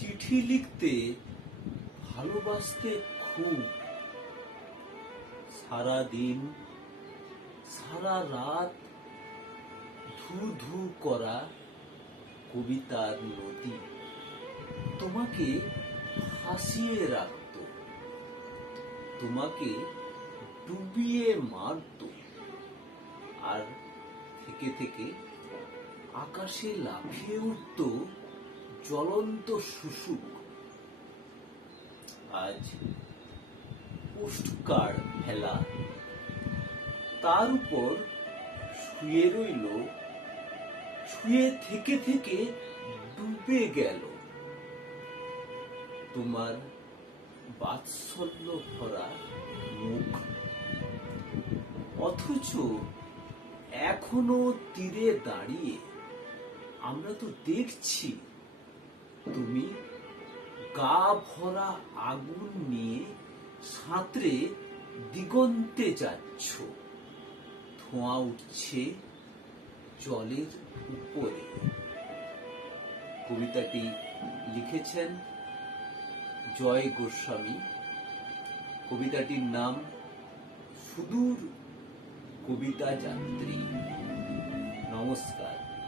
চিঠি লিখতে ভালোবাসতে খুব, সারা দিন সারা রাত ধু ধু করা কবিতার নদী তোমাকে ভাসিয়ে রাখত, তোমাকে ডুবিয়ে মারত, আর থেকে থেকে আকাশে লাফিয়ে উঠত জ্বলন্ত শুশুক। আজ পোস্টকার্ড ফেলা, তার উপর শুয়ে রইল, শুয়ে থেকে থেকে ডুবে গেল তোমার বাৎসল্য ভরা মুখ। অথচ এখনো তীরে দাঁড়িয়ে আমরা তো দেখছি তুমি গা ভরা আগুন নিয়ে সাঁতরে দিগন্তে যাচ্ছ, ধোঁয়া উঠছে জলের উপরে। কবিতাটি লিখেছেন জয় গোস্বামী। কবিতাটির নাম সুদূর কবিতা যাত্রী। নমস্কার।